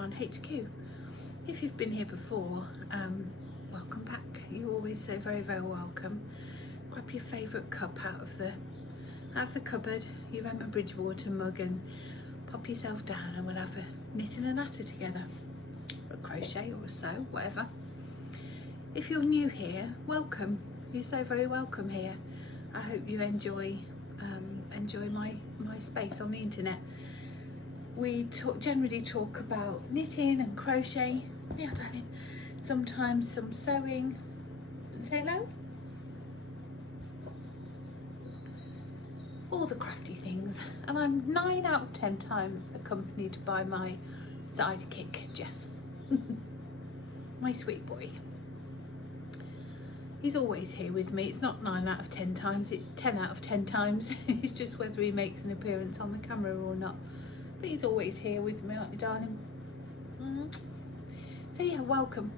Layfamilyyarn HQ. If you've been here before, welcome back. You're always so very, very welcome. Grab your favourite cup out of the cupboard, your Emma Bridgewater mug, and pop yourself down, and we'll have a knit and a natter together, or a crochet or a sew, whatever. If you're new here, welcome. You're so very welcome here. I hope you enjoy my space on the internet. We generally talk about knitting and crochet. Yeah, darling. Sometimes some sewing. Say hello. All the crafty things, and I'm 9 out of 10 times accompanied by my sidekick Jeff, my sweet boy. He's always here with me. It's not 9 out of 10 times, it's 10 out of 10 times. It's just whether he makes an appearance on the camera or not, but he's always here with me, aren't you, darling? So yeah, welcome.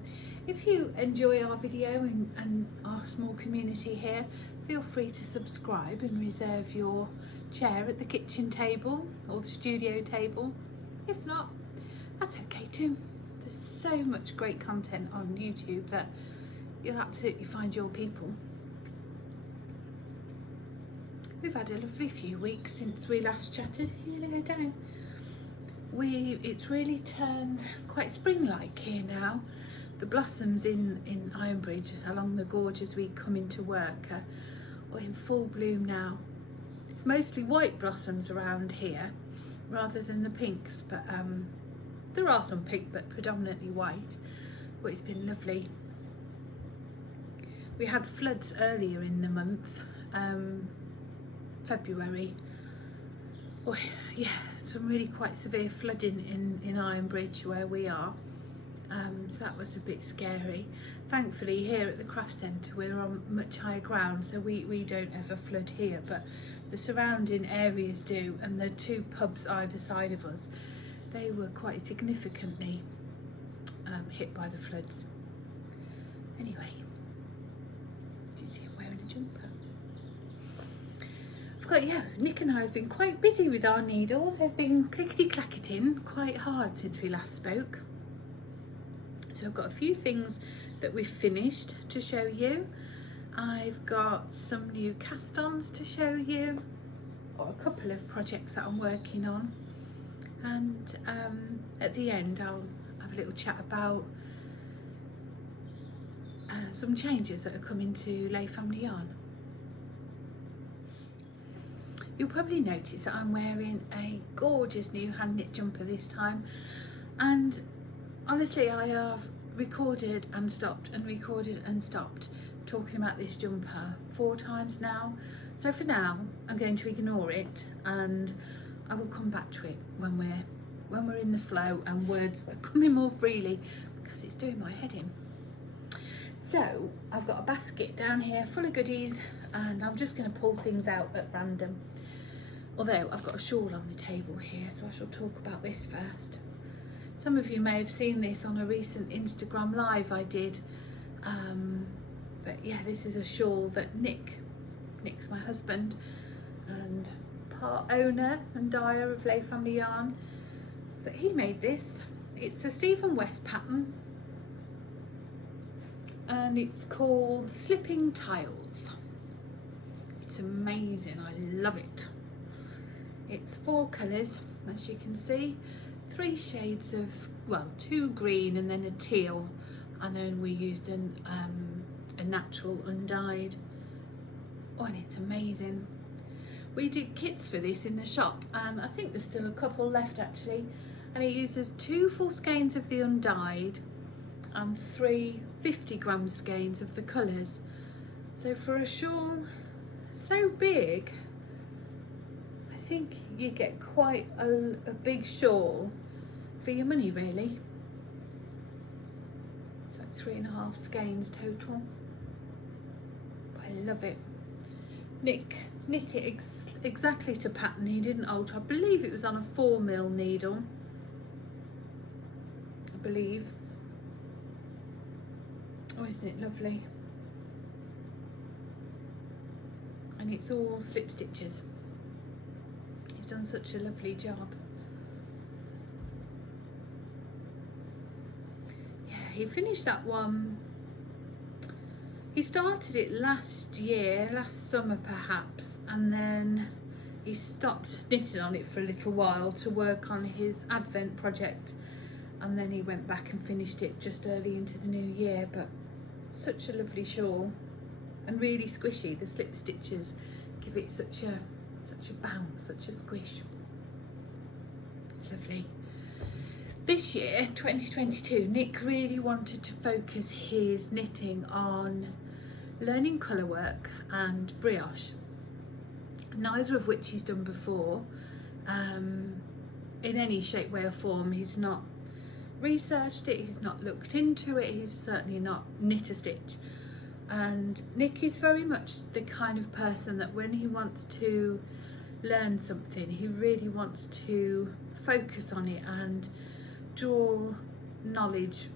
If you enjoy our video and our small community here, feel free to subscribe and reserve your chair at the kitchen table or the studio table. If not, that's okay too. There's so much great content on YouTube that you'll absolutely find your people. We've had a lovely few weeks since we last chatted. Here we go down. It's really turned quite spring-like here now. The blossoms in Ironbridge along the gorge as we come into work are in full bloom now. It's mostly white blossoms around here rather than the pinks, but there are some pink, but predominantly white. But it's been lovely. We had floods earlier in the month, February. Oh yeah, some really quite severe flooding in Ironbridge where we are. So that was a bit scary. Thankfully here at the craft centre we're on much higher ground, so we don't ever flood here, but the surrounding areas do, and the two pubs either side of us, they were quite significantly hit by the floods. Anyway, did you see him wearing a jumper? Nick and I have been quite busy with our needles. They've been clickety-clacketing quite hard since we last spoke. So I've got a few things that we've finished to show you. I've got some new cast-ons to show you, or a couple of projects that I'm working on. And at the end I'll have a little chat about some changes that are coming to Layfamilyyarn. You'll probably notice that I'm wearing a gorgeous new hand knit jumper this time, and honestly I have recorded and stopped and recorded and stopped talking about this jumper 4 times now. So for now I'm going to ignore it, and I will come back to it when we're in the flow and words are coming more freely, because it's doing my head in. So I've got a basket down here full of goodies, and I'm just going to pull things out at random. Although I've got a shawl on the table here, so I shall talk about this first. Some of you may have seen this on a recent Instagram live I did, but yeah, this is a shawl that Nick's my husband and part owner and dyer of Layfamilyyarn, but he made this. It's a Stephen West pattern, and it's called Slipping Tiles. It's amazing, I love it. It's 4 colours, as you can see, 3 shades of, well, 2 green and then a teal, and then we used a natural undyed. Oh, and it's amazing. We did kits for this in the shop, I think there's still a couple left actually, and it uses 2 full skeins of the undyed and 3 50-gram skeins of the colours. So for a shawl so big, I think you get quite a big shawl for your money, really. It's like 3.5 skeins total. But I love it. Nick knit it exactly to pattern. He didn't alter. I believe it was on a 4mm needle. I believe. Oh, isn't it lovely? And it's all slip stitches. He's done such a lovely job. he finished that one. He started it last summer perhaps, and then he stopped knitting on it for a little while to work on his Advent project, and then he went back and finished it just early into the new year. But such a lovely shawl, and really squishy. The slip stitches give it such a bounce, such a squish. Lovely. This year, 2022, Nick really wanted to focus his knitting on learning colourwork and brioche, neither of which he's done before in any shape, way or form. He's not researched it, he's not looked into it, he's certainly not knit a stitch. And Nick is very much the kind of person that when he wants to learn something, he really wants to focus on it and draw knowledge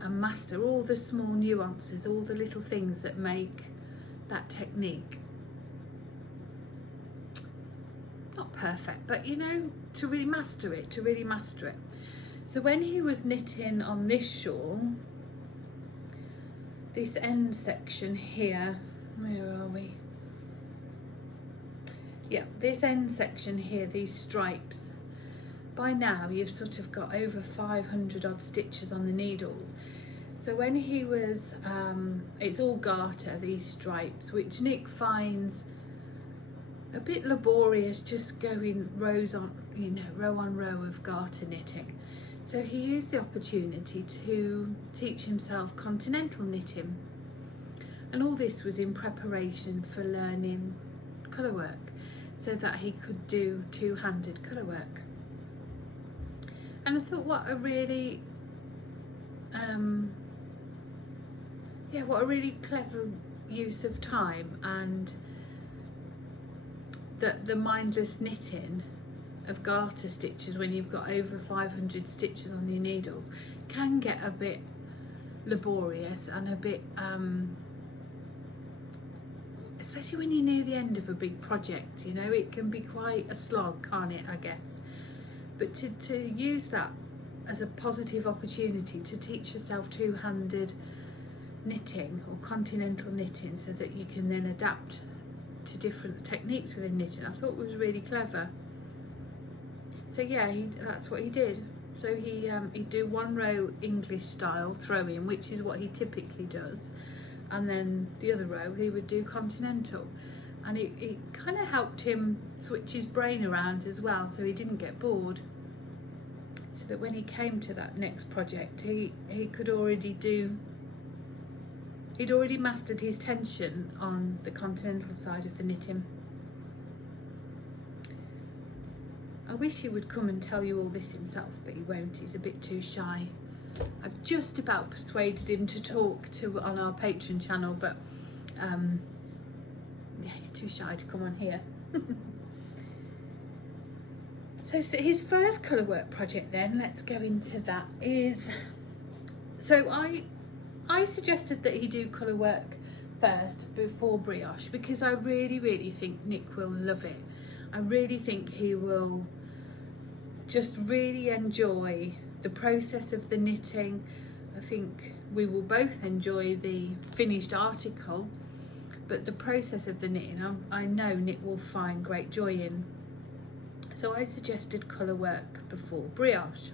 and master all the small nuances, all the little things that make that technique not perfect, but you know, to really master it, So when he was knitting on this shawl, this end section here, where are we? Yeah, this end section here, these stripes, by now you've sort of got over 500 odd stitches on the needles. So when he was, it's all garter, these stripes, which Nick finds a bit laborious, just going rows on, you know, row on row of garter knitting. So he used the opportunity to teach himself continental knitting. And all this was in preparation for learning colourwork, so that he could do two-handed colourwork. And I thought, what a really clever use of time, and the mindless knitting of garter stitches when you've got over 500 stitches on your needles can get a bit laborious and a bit especially when you're near the end of a big project, you know, it can be quite a slog, can't it, I guess. But to use that as a positive opportunity to teach yourself two-handed knitting or continental knitting, so that you can then adapt to different techniques within knitting, I thought was really clever. So yeah, that's what he did. So he'd do one row English style throw-in, which is what he typically does, and then the other row he would do continental, and it kind of helped him switch his brain around as well, so he didn't get bored, so that when he came to that next project he could already he'd already mastered his tension on the continental side of the knitting. I wish he would come and tell you all this himself, but he won't. He's a bit too shy. I've just about persuaded him to talk on our Patreon channel, but yeah, he's too shy to come on here. So his first colourwork project then, let's go into that, is, so I suggested that he do colourwork first before brioche, because I really think Nick will love it. I really think he will just really enjoy the process of the knitting. I think we will both enjoy the finished article, but the process of the knitting, I know Nick will find great joy in. So I suggested colourwork before brioche,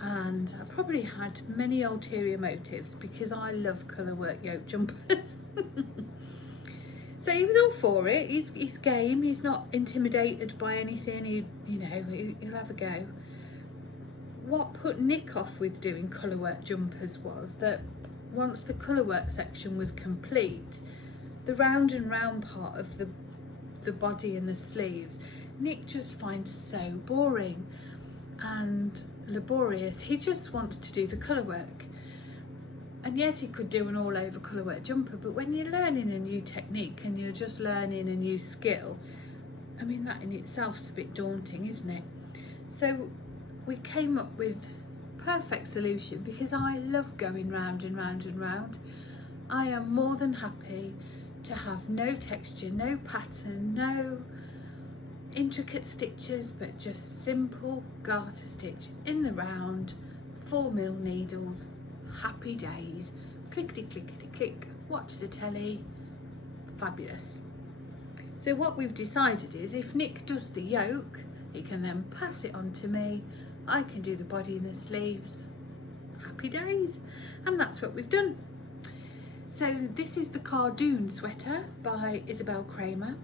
and I probably had many ulterior motives because I love colourwork yoke jumpers. So he was all for it. He's game. He's not intimidated by anything. He'll have a go. What put Nick off with doing colourwork jumpers was that once the colourwork section was complete, the round and round part of the body and the sleeves, Nick just finds so boring and laborious. He just wants to do the colourwork. And yes, he could do an all-over colourwork jumper, but when you're learning a new technique and you're just learning a new skill, I mean, that in itself is a bit daunting, isn't it? So we came up with a perfect solution, because I love going round and round and round. I am more than happy to have no texture, no pattern, no intricate stitches, but just simple garter stitch in the round, 4mm needles, happy days. Clickety clickety click, watch the telly, fabulous. So what we've decided is if Nick does the yoke, he can then pass it on to me. I can do the body and the sleeves. Happy days. And that's what we've done. So this is the Cardoon sweater by Isabel Kramer.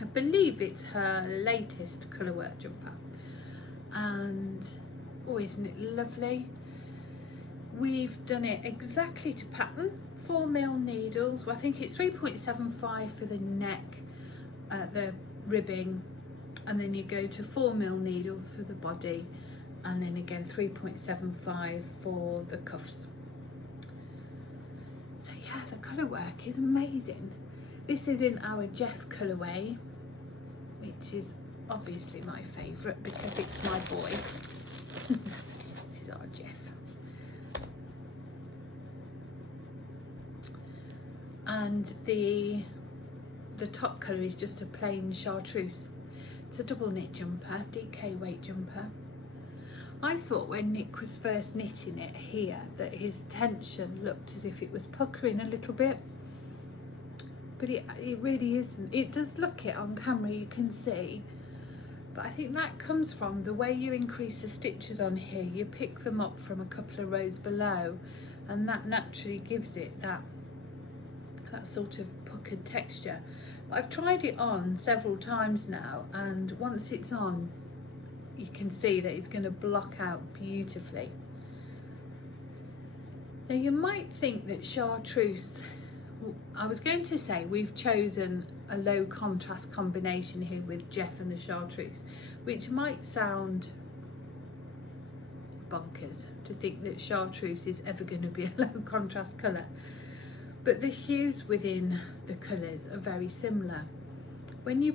I believe it's her latest Colorwork jumper. And oh, isn't it lovely? We've done it exactly to pattern, 4mm needles. Well, I think it's 3.75 for the neck, the ribbing, and then you go to 4mm needles for the body, and then again 3.75 for the cuffs. So yeah, the colour work is amazing. This is in our Jeff colourway, which is obviously my favourite because it's my boy. This is our Jeff. And the top colour is just a plain chartreuse. It's a double knit jumper, DK weight jumper. I thought when Nick was first knitting it here that his tension looked as if it was puckering a little bit, but it really isn't. It does look it on camera, you can see, but I think that comes from the way you increase the stitches on here. You pick them up from a couple of rows below, and that naturally gives it that sort of puckered texture. But I've tried it on several times now, and once it's on, you can see that it's going to block out beautifully. Now you might think that chartreuse, I was going to say we've chosen a low contrast combination here with Jeff and the chartreuse, which might sound bonkers to think that chartreuse is ever going to be a low contrast colour. But the hues within the colours are very similar. When you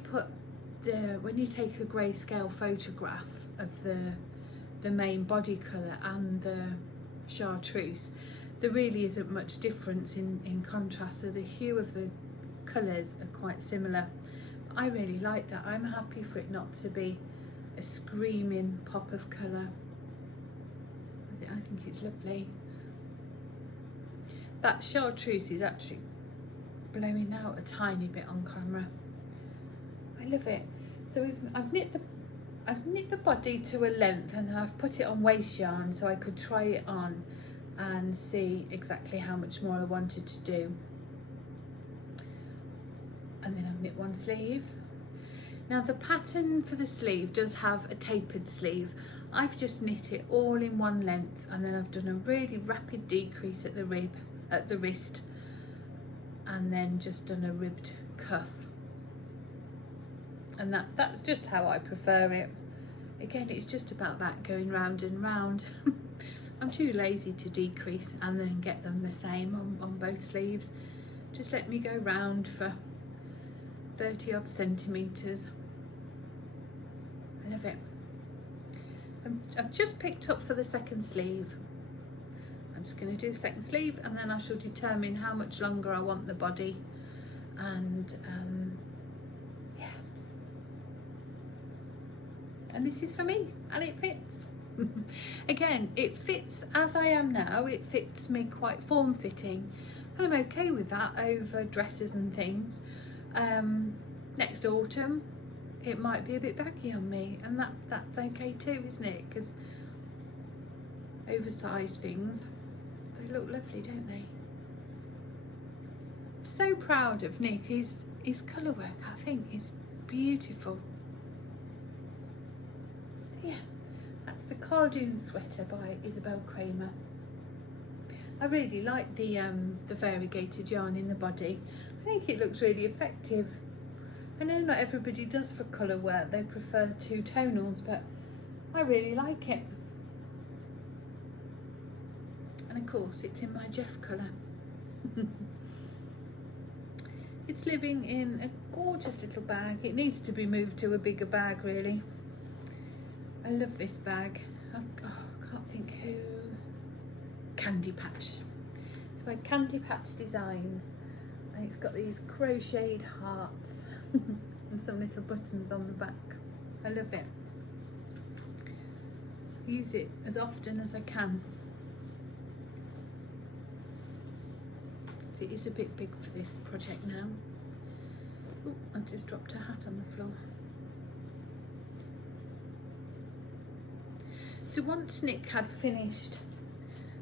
take a grayscale photograph of the main body colour and the chartreuse, there really isn't much difference in contrast. So the hue of the colours are quite similar. I really like that. I'm happy for it not to be a screaming pop of colour. I think it's lovely. That chartreuse is actually blowing out a tiny bit on camera. I love it. So I've knit the body to a length, and then I've put it on waste yarn so I could try it on and see exactly how much more I wanted to do. And then I've knit one sleeve. Now the pattern for the sleeve does have a tapered sleeve. I've just knit it all in one length, and then I've done a really rapid decrease at the wrist, and then just done a ribbed cuff. And that's just how I prefer it. Again, it's just about that, going round and round. I'm too lazy to decrease and then get them the same on both sleeves. Just let me go round for 30 odd centimetres. I love it. I've just picked up for the second sleeve. I'm just going to do the second sleeve, and then I shall determine how much longer I want the body, and yeah. And this is for me, and it fits. Again, it fits as I am now. It fits me quite form-fitting, and I'm okay with that over dresses and things. Next autumn it might be a bit baggy on me, and that's okay too, isn't it? Because oversized things, they look lovely, don't they? I'm so proud of Nick. His colour work, I think, is beautiful. Yeah, that's the Cardoon sweater by Isabel Kramer. I really like the variegated yarn in the body. I think it looks really effective. I know not everybody does for colour work, they prefer two tonals, but I really like it. And of course it's in my Jeff colour. It's living in a gorgeous little bag. It needs to be moved to a bigger bag, really. I love this bag. I can't think who. Candy Patch. It's by Candy Patch Designs, and it's got these crocheted hearts and some little buttons on the back. I love it. Use it as often as I can. It is a bit big for this project now. Oh, I just dropped a hat on the floor. So once Nick had finished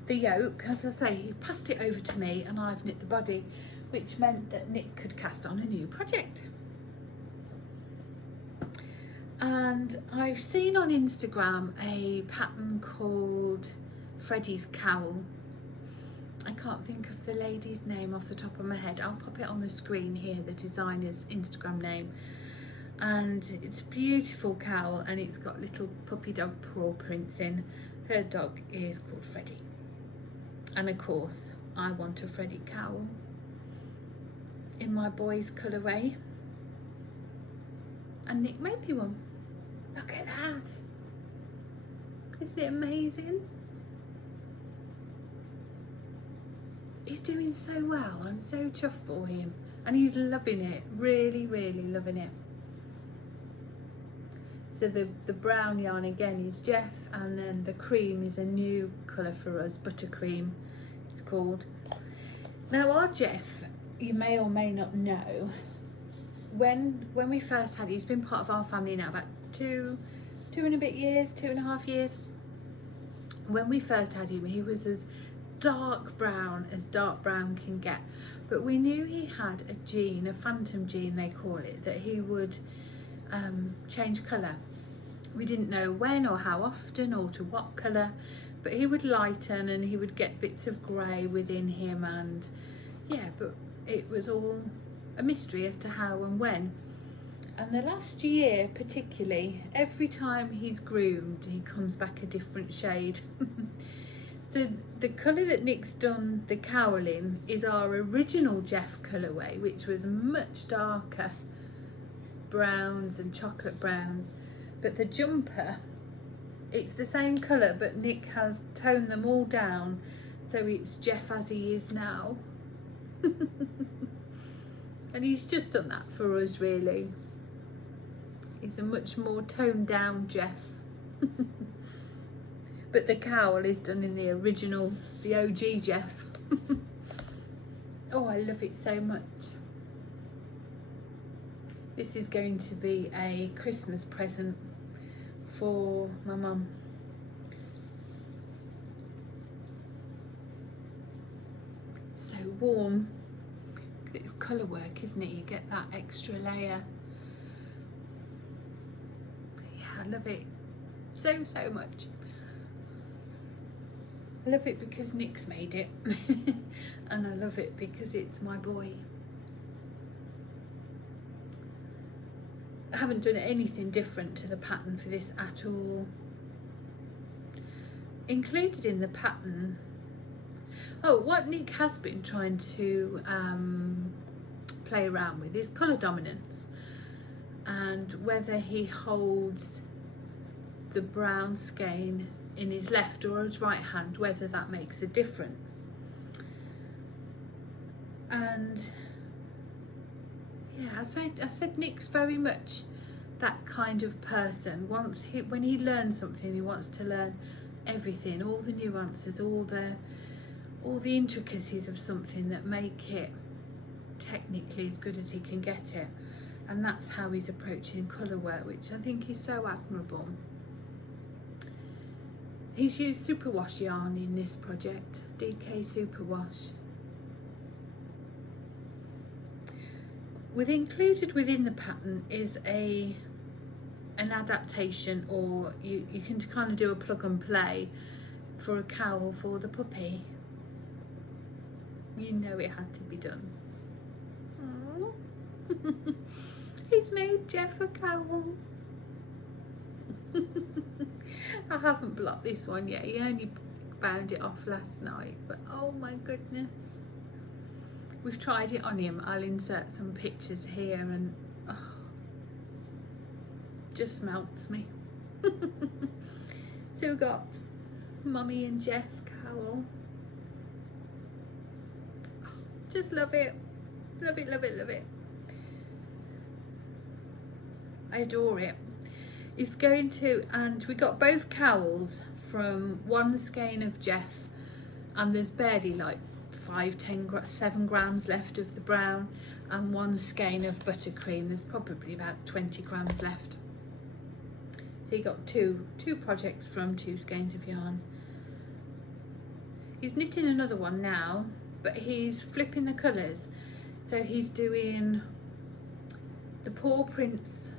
the yoke, as I say, he passed it over to me and I've knit the body, which meant that Nick could cast on a new project. And I've seen on Instagram a pattern called Freddie's Cowl. I can't think of the lady's name off the top of my head. I'll pop it on the screen here, the designer's Instagram name. And it's a beautiful cowl, and it's got little puppy dog paw prints in. Her dog is called Freddie. And of course, I want a Freddie cowl in my boy's colourway. And Nick made me one. Look at that. Isn't it amazing? He's doing so well. I'm so chuffed for him. And he's loving it. Really, really loving it. So the brown yarn again is Jeff, and then the cream is a new colour for us, buttercream it's called. Now our Jeff, you may or may not know, when we first had, he's been part of our family now about two and a bit years, 2.5 years. When we first had him, he was as dark brown can get, but we knew he had a gene, a phantom gene they call it, that he would change colour. We didn't know when or how often or to what colour, but he would lighten and he would get bits of grey within him, and yeah, but it was all a mystery as to how and when. And the last year particularly, every time he's groomed he comes back a different shade. So the colour that Nick's done the cowl in is our original Jeff colourway, which was much darker browns and chocolate browns, but the jumper, it's the same colour, but Nick has toned them all down, so it's Jeff as he is now. And he's just done that for us, really. He's a much more toned down Jeff. But the cowl is done in the original, the OG Jeff. Oh, I love it so much. This is going to be a Christmas present for my mum. So warm. It's colour work, isn't it? You get that extra layer. Yeah, I love it so much. I love it because Nick's made it. And I love it because it's my boy. I haven't done anything different to the pattern for this at all. Included in the pattern, oh, what Nick has been trying to play around with is colour dominance, and whether he holds the brown skein in his left or his right hand, whether that makes a difference. And yeah, I said Nick's very much that kind of person. When he learns something, he wants to learn everything, all the nuances, all the intricacies of something that make it technically as good as he can get it. And that's how he's approaching colour work, which I think is so admirable. He's used superwash yarn in this project, DK superwash. Included within the pattern is an adaptation, or you can kind of do a plug and play for a cowl for the puppy. You know it had to be done. Aww. He's made Jeff a cowl. I haven't blocked this one yet. He only bound it off last night, but oh my goodness. We've tried it on him. I'll insert some pictures here, and oh, just melts me. So we've got Mummy and Jeff cowl. Oh, just love it. Love it, love it, love it. I adore it. It's going to, and we got both cowls from one skein of Jeff, and there's barely like 7 grams left of the brown, and 1 skein of buttercream. There's probably about 20 grams left. So he got two projects from 2 skeins of yarn. He's knitting another one now, but he's flipping the colours. So he's doing the paw prints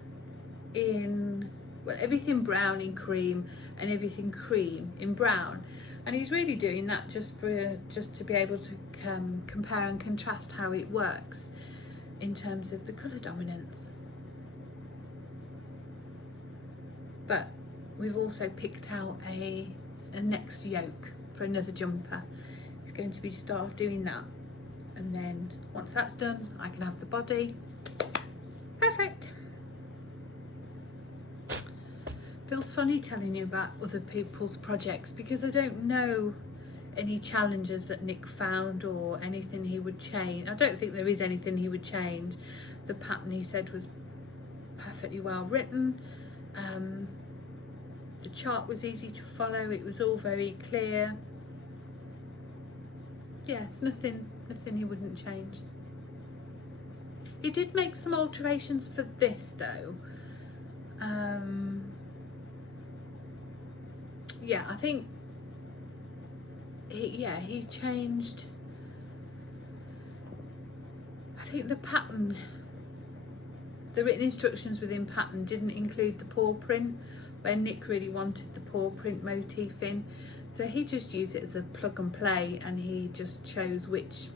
in, well, everything brown in cream and everything cream in brown. And he's really doing that just to be able to compare and contrast how it works in terms of the colour dominance. But we've also picked out a next yoke for another jumper. He's going to start doing that, and then once that's done I can have the body. Perfect. Feels funny telling you about other people's projects because I don't know any challenges that Nick found or anything he would change. I don't think there is anything he would change. The pattern, he said, was perfectly well written. The chart was easy to follow. It was all very clear. Yes, nothing he wouldn't change. He did make some alterations for this though. Yeah, I think he changed. I think the pattern, the written instructions within pattern didn't include the paw print, where Nick really wanted the paw print motif in. So he just used it as a plug and play, and he just chose which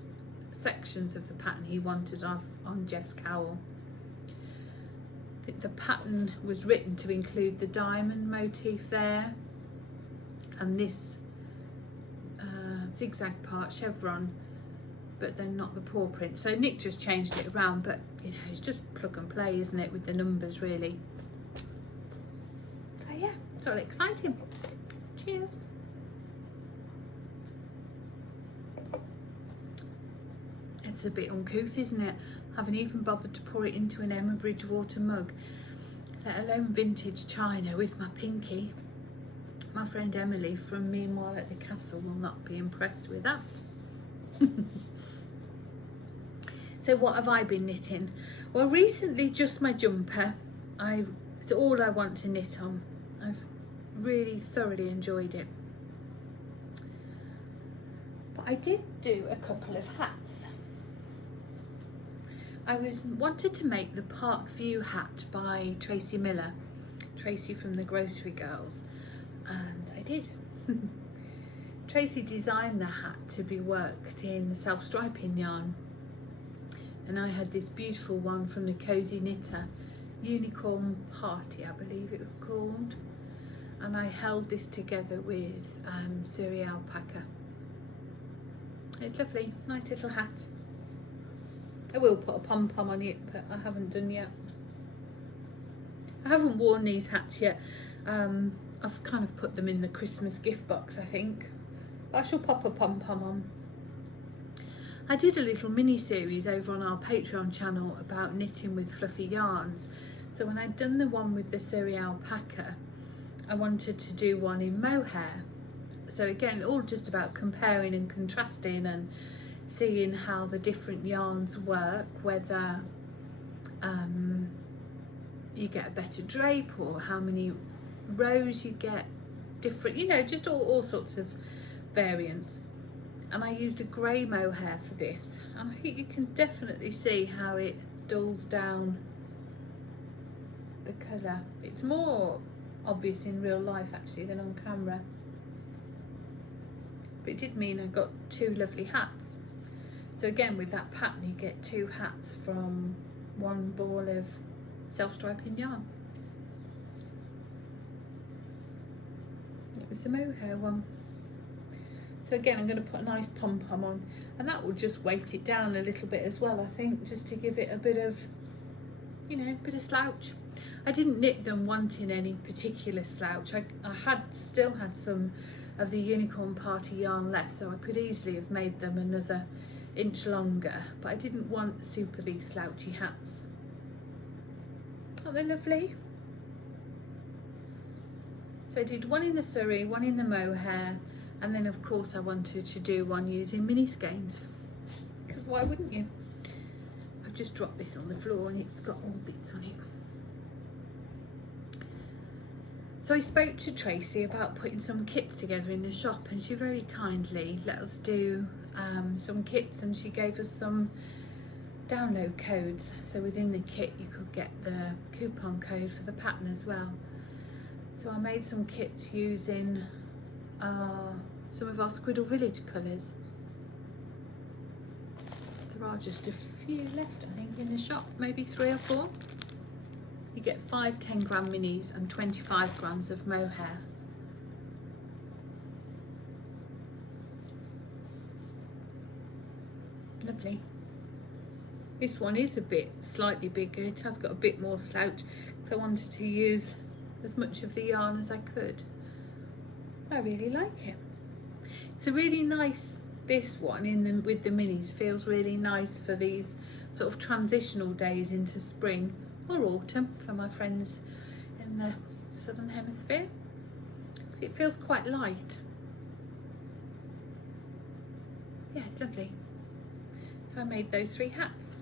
sections of the pattern he wanted off on Jeff's cowl. I think the pattern was written to include the diamond motif there, and this zigzag part chevron, but then not the paw print. So Nick just changed it around, but you know, it's just plug and play, isn't it, with the numbers really. So yeah, it's all exciting. Cheers. It's a bit uncouth, isn't it? Haven't even bothered to pour it into an Emma Bridgewater mug, let alone vintage china with my pinky. My friend Emily from Meanwhile at the Castle will not be impressed with that. So what have I been knitting? Well, recently just my jumper. It's all I want to knit on. I've really thoroughly enjoyed it. But I did do a couple of hats. I wanted to make the Park View hat by Tracy Miller, Tracy from the Grocery Girls, and I did. Tracy designed the hat to be worked in self-striping yarn, and I had this beautiful one from the Cozy Knitter, Unicorn Party I believe it was called, and I held this together with Surrey alpaca. It's lovely, nice little hat. I will put a pom-pom on it, but I haven't done yet. I haven't worn these hats yet. I've kind of put them in the Christmas gift box, I think. I shall pop a pom-pom on. I did a little mini series over on our Patreon channel about knitting with fluffy yarns. So when I'd done the one with the Surrey alpaca, I wanted to do one in mohair. So again, all just about comparing and contrasting and seeing how the different yarns work, whether you get a better drape or how many rows you get different, you know, just all sorts of variants. And I used a grey mohair for this, and I think you can definitely see how it dulls down the colour. It's more obvious in real life actually than on camera, but it did mean I got 2 lovely hats. So again, with that pattern you get 2 hats from 1 ball of self-striping yarn. It was the mohair one. So again, I'm going to put a nice pom-pom on, and that will just weight it down a little bit as well, I think, just to give it a bit of, you know, a bit of slouch. I didn't knit them wanting any particular slouch. I still had some of the Unicorn Party yarn left, so I could easily have made them another inch longer, but I didn't want super big slouchy hats. Aren't they lovely? So I did one in the Surrey, one in the mohair, And then of course I wanted to do one using mini skeins, because why wouldn't you? I've just dropped this on the floor and it's got all bits on it. So I spoke to Tracy about putting some kits together in the shop, and she very kindly let us do some kits, and she gave us some download codes. So within the kit you could get the coupon code for the pattern as well. So I made some kits using some of our Squiddle Village colours. There are just a few left, I think, in the shop, maybe 3 or 4. You get 5 10-gram minis and 25 grams of mohair. Lovely. This one is a bit slightly bigger. It has got a bit more slouch, so I wanted to use as much of the yarn as I could. I really like it. It's a really nice, this one with the minis feels really nice for these sort of transitional days into spring or autumn for my friends in the southern hemisphere. It feels quite light. Yeah, it's lovely. So I made those 3 hats.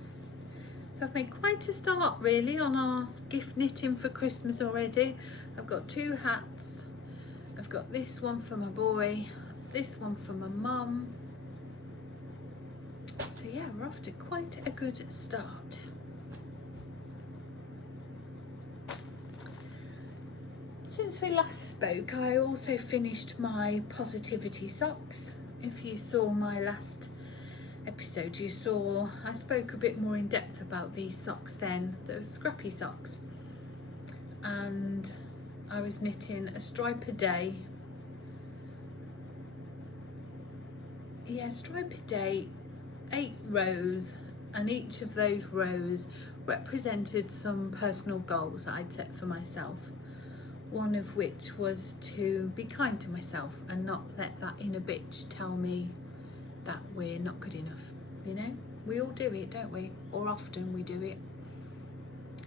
So I've made quite a start really on our gift knitting for Christmas already. I've got 2 hats. I've got this one for my boy, this one for my mum. So yeah, we're off to quite a good start. Since we last spoke, I also finished my positivity socks. If you saw my last episode, you saw I spoke a bit more in depth about these socks then, those scrappy socks. And I was knitting a stripe a day. Yeah, stripe a day, 8 rows, and each of those rows represented some personal goals that I'd set for myself. One of which was to be kind to myself and not let that inner bitch tell me that we're not good enough. You know, we all do it, don't we? Or often we do it.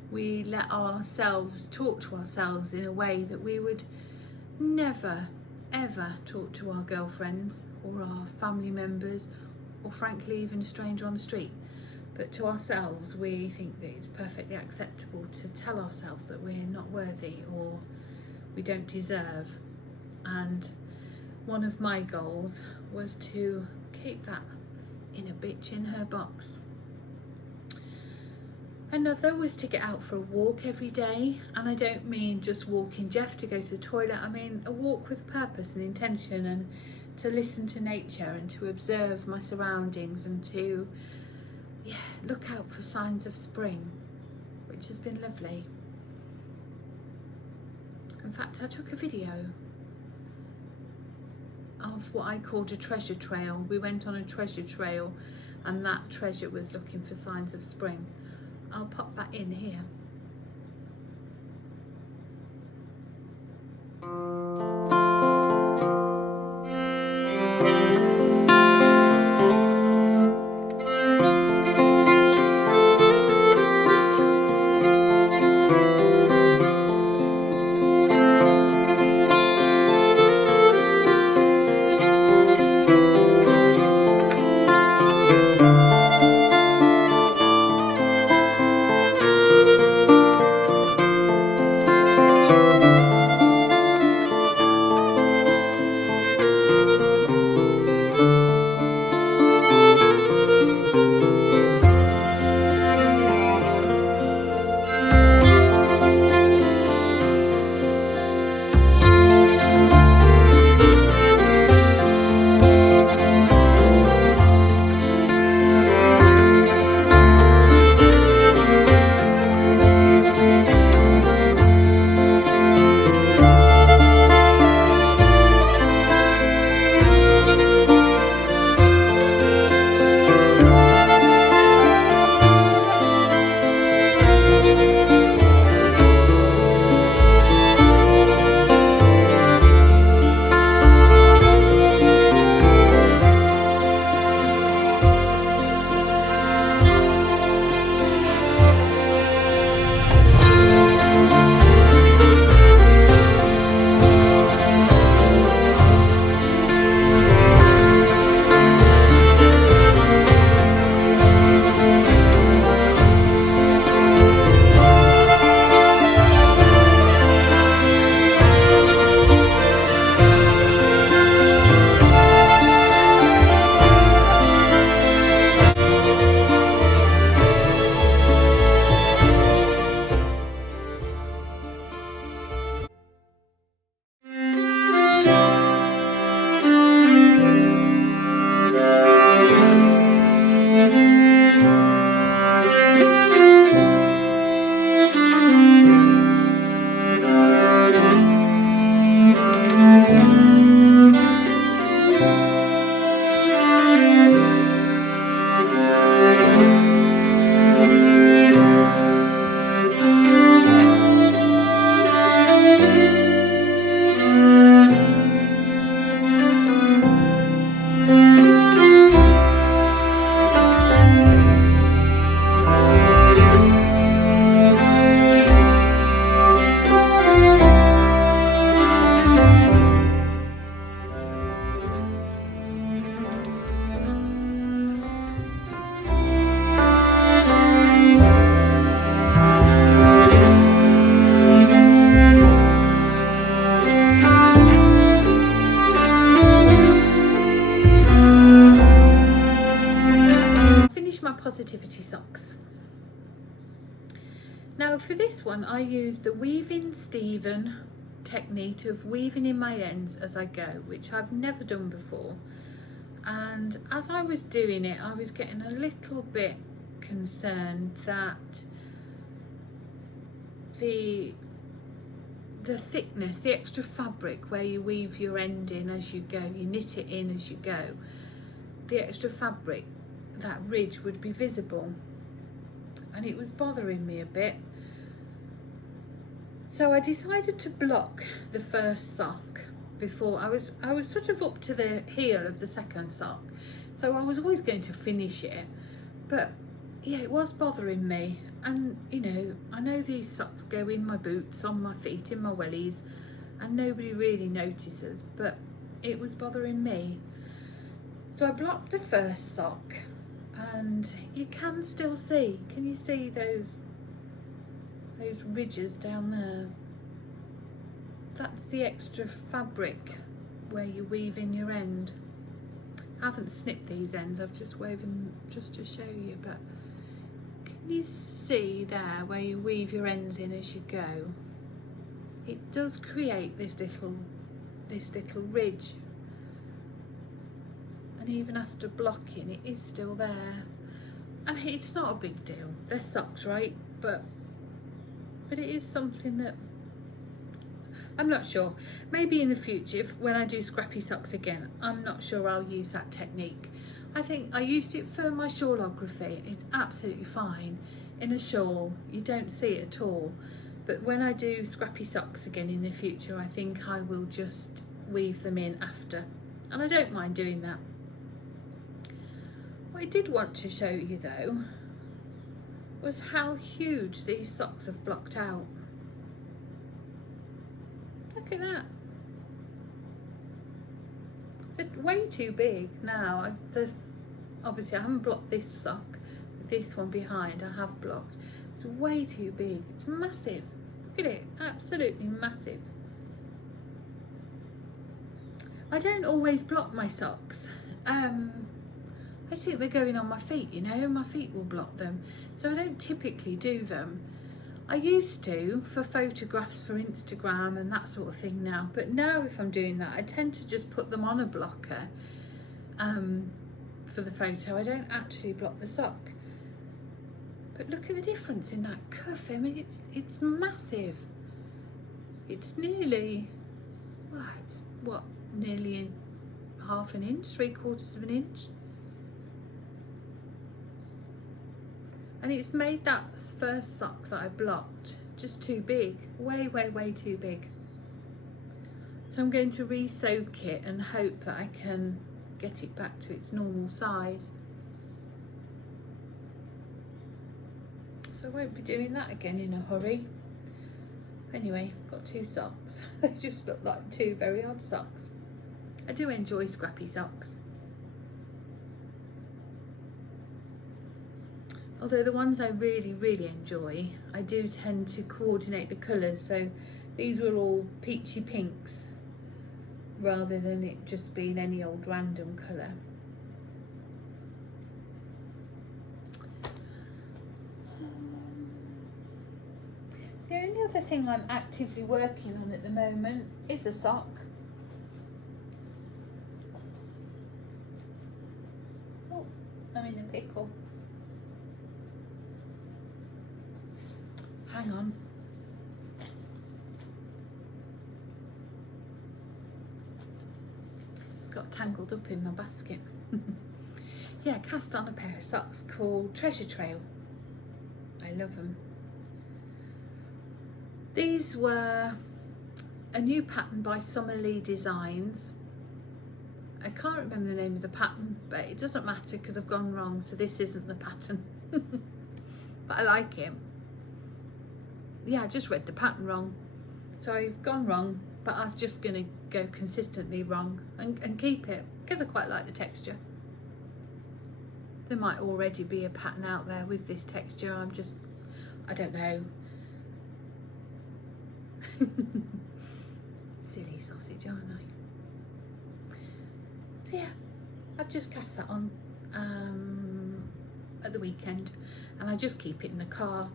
We let ourselves talk to ourselves in a way that we would never, ever talk to our girlfriends or our family members, or frankly even a stranger on the street. But to ourselves, we think that it's perfectly acceptable to tell ourselves that we're not worthy or we don't deserve. And one of my goals was to keep that inner bitch in her box. Another was to get out for a walk every day, and I don't mean just walking Jeff to go to the toilet. I mean a walk with purpose and intention, and to listen to nature and to observe my surroundings and to look out for signs of spring, which has been lovely. In fact, I took a video of what I called a treasure trail. We went on a treasure trail and that treasure was looking for signs of spring. I'll pop that in here. positivity socks. Now for this one I use the weaving Stephen technique of weaving in my ends as I go, which I've never done before, and as I was doing it I was getting a little bit concerned that the thickness, the extra fabric where you weave your end in as you go, you knit it in as you go, the extra fabric, that ridge would be visible, and it was bothering me a bit. So I decided to block the first sock before I was sort of up to the heel of the second sock, so I was always going to finish it, but yeah, it was bothering me. And you know, I know these socks go in my boots, on my feet, in my wellies, and nobody really notices, but it was bothering me. So I blocked the first sock, and you can still see, can you see those ridges down there? That's the extra fabric where you weave in your end. I haven't snipped these ends, I've just woven just to show you, but can you see there where you weave your ends in as you go? It does create this little ridge, and even after blocking it is still there. I mean, it's not a big deal, they're socks, right? But it is something that I'm not sure. Maybe in the future, when I do scrappy socks again, I'm not sure I'll use that technique. I think I used it for my shawlography. It's absolutely fine. In a shawl, you don't see it at all. But when I do scrappy socks again in the future, I think I will just weave them in after. And I don't mind doing that. What I did want to show you though was how huge these socks have blocked out. Look at that. They're way too big now. Obviously I haven't blocked this sock, but this one behind I have blocked. It's way too big. It's massive. Look at it, absolutely massive. I don't always block my socks. I think they're going on my feet, you know, my feet will block them. So I don't typically do them. I used to for photographs for Instagram and that sort of thing now, but now if I'm doing that, I tend to just put them on a blocker for the photo. I don't actually block the sock. But look at the difference in that cuff. I mean, it's massive. It's nearly, well, it's what, nearly half an inch, 3/4 of an inch. And it's made that first sock that I blocked just too big, way, way, way too big. So I'm going to re-soak it and hope that I can get it back to its normal size. So I won't be doing that again in a hurry. Anyway, got 2 socks. They just look like 2 very odd socks. I do enjoy scrappy socks. Although the ones I really, really enjoy, I do tend to coordinate the colours. So these were all peachy pinks rather than it just being any old random colour. The only other thing I'm actively working on at the moment is a sock. Oh, I'm in a pickle. Hang on. It's got tangled up in my basket. Yeah, cast on a pair of socks called Treasure Trail. I love them. These were a new pattern by Summerlee Designs. I can't remember the name of the pattern, but it doesn't matter because I've gone wrong, so this isn't the pattern. But I like it. Yeah, I just read the pattern wrong, so I've gone wrong, but I'm just going to go consistently wrong and keep it because I quite like the texture. There might already be a pattern out there with this texture, I don't know. Silly sausage, aren't I? So yeah, I've just cast that on at the weekend, and I just keep it in the car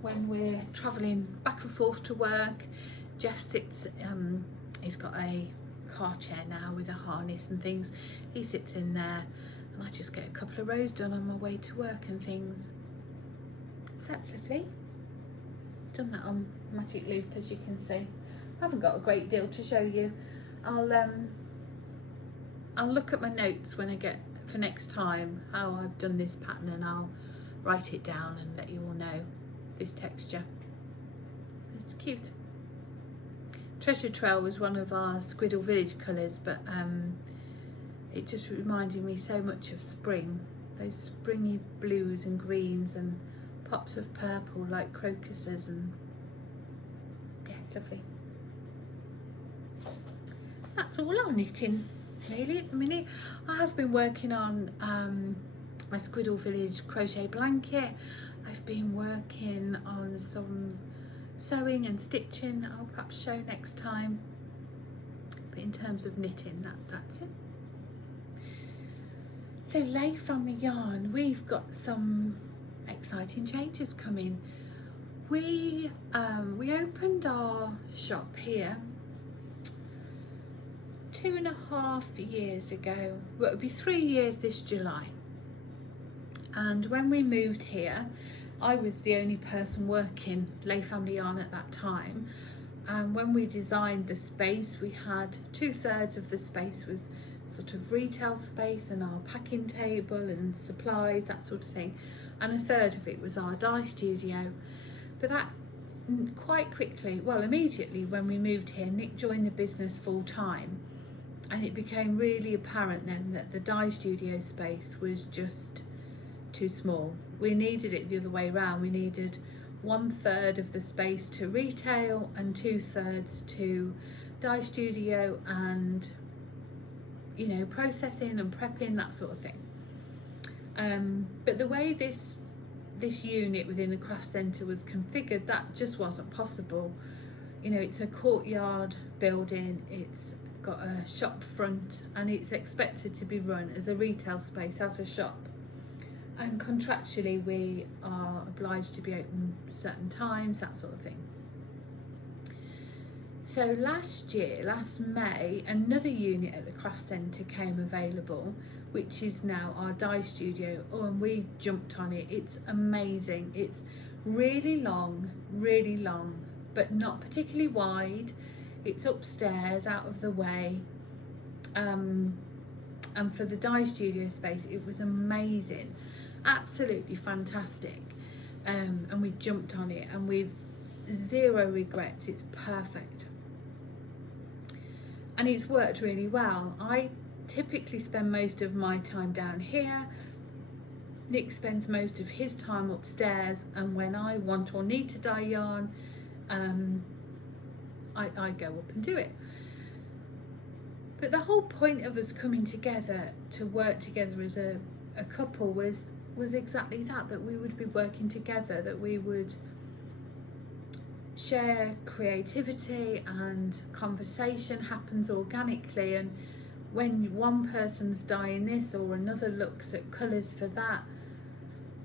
when we're travelling back and forth to work. Jeff sits, he's got a car chair now with a harness and things. He sits in there and I just get a couple of rows done on my way to work and things. So that's lovely. Done that on Magic Loop, as you can see. I haven't got a great deal to show you. I'll look at my notes when I get for next time how I've done this pattern, and I'll write it down and let you all know this texture. It's cute. Treasure Trail was one of our Squiddle Village colours, but it just reminded me so much of spring. Those springy blues and greens and pops of purple like crocuses, and yeah, it's lovely. That's all I'm knitting really at the minute. I have been working on my Squiddle Village crochet blanket. I've been working on some sewing and stitching that I'll perhaps show next time, but in terms of knitting, that's it. So Layfamilyyarn, we've got some exciting changes coming. We opened our shop here 2.5 years ago. Well, it'll be 3 years this July. And when we moved here, I was the only person working Layfamilyyarn at that time. And when we designed the space, we had 2/3 of the space was sort of retail space and our packing table and supplies, that sort of thing. And 1/3 of it was our dye studio. But that quite quickly, well, immediately when we moved here, Nick joined the business full time. And it became really apparent then that the dye studio space was just too small. We needed it the other way around. We needed 1/3 of the space to retail and 2/3 to dye studio and, you know, processing and prepping, that sort of thing. But the way this unit within the craft centre was configured, that just wasn't possible. You know, it's a courtyard building, it's got a shop front, and it's expected to be run as a retail space, as a shop. And contractually we are obliged to be open certain times, that sort of thing. So last May, another unit at the craft centre came available, which is now our dye studio. Oh, and we jumped on it. It's amazing. It's really long, but not particularly wide. It's upstairs, out of the way. And for the dye studio space, it was amazing. Absolutely fantastic. And we jumped on it, and we've zero regrets. It's perfect. And it's worked really well. I typically spend most of my time down here. Nick spends most of his time upstairs, and when I want or need to dye yarn, I go up and do it. But the whole point of us coming together to work together as a couple was exactly that we would be working together, that we would share creativity, and conversation happens organically. And when one person's dyeing this or another looks at colours for that,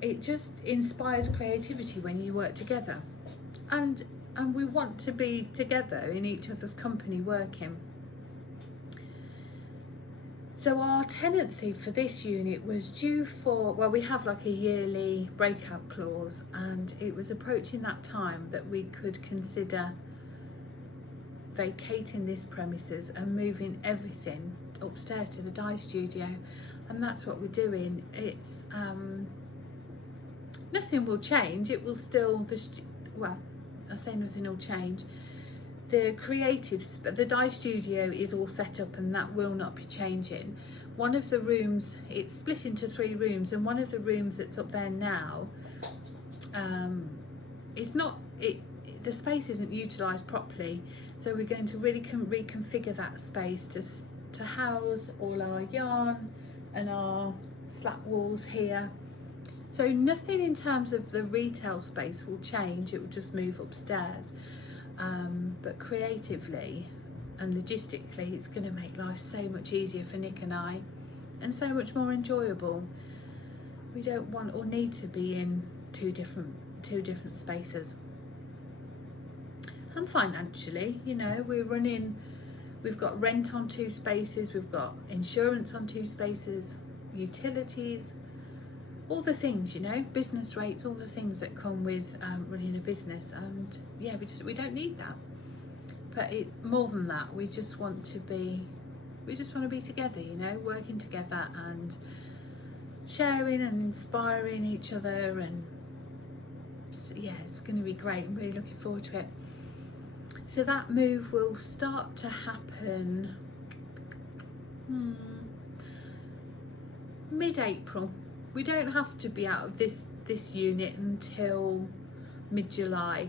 it just inspires creativity when you work together. And we want to be together in each other's company working. So our tenancy for this unit was due for, well, we have like a yearly breakout clause, and it was approaching that time that we could consider vacating this premises and moving everything upstairs to the dye studio. And that's what we're doing. It's nothing will change. It will still, well, I say nothing will change. The the dye studio is all set up, and that will not be changing. One of the rooms, it's split into 3 rooms, and one of the rooms that's up there now, the space isn't utilised properly. So we're going to really reconfigure that space to house all our yarn and our slat walls here. So nothing in terms of the retail space will change. It will just move upstairs. But creatively and logistically, it's going to make life so much easier for Nick and I, and so much more enjoyable. we don't want or need to be in two different spaces. And financially, you know, we've got rent on 2 spaces, we've got insurance on 2 spaces, utilities, all the things, you know, business rates, all the things that come with running a business. And yeah, we don't need that. But more than that, we just want to be together, you know, working together and sharing and inspiring each other. And yeah, it's going to be great. I'm really looking forward to it. So that move will start to happen mid-April. We don't have to be out of this unit until mid-July,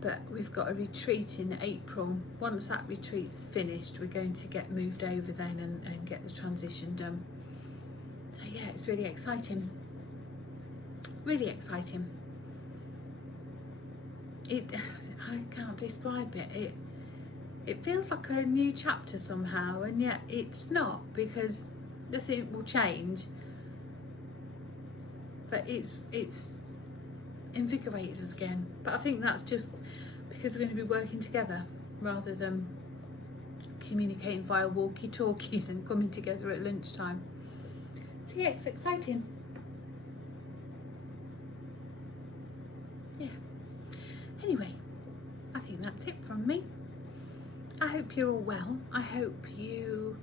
but we've got a retreat in April. Once that retreat's finished, we're going to get moved over then and get the transition done. So yeah, it's really exciting. Really exciting. I can't describe it. It feels like a new chapter somehow, and yet it's not, because nothing will change. But it's invigorated us again. But I think that's just because we're going to be working together rather than communicating via walkie-talkies and coming together at lunchtime. So yeah, it's exciting. Yeah. Anyway, I think that's it from me. I hope you're all well. I hope you,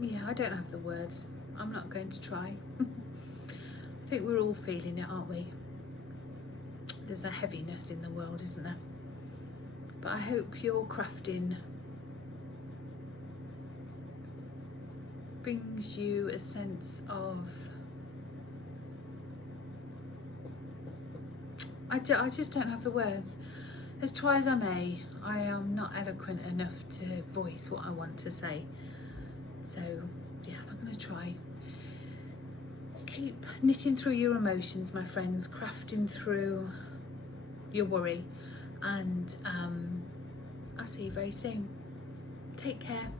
yeah, I don't have the words. I'm not going to try. I think we're all feeling it, aren't we? There's a heaviness in the world, isn't there? But I hope your crafting brings you a sense of, I just don't have the words. As try as I may, I am not eloquent enough to voice what I want to say. So yeah, I'm going to try. Keep knitting through your emotions, my friends, crafting through your worry, and I'll see you very soon. Take care.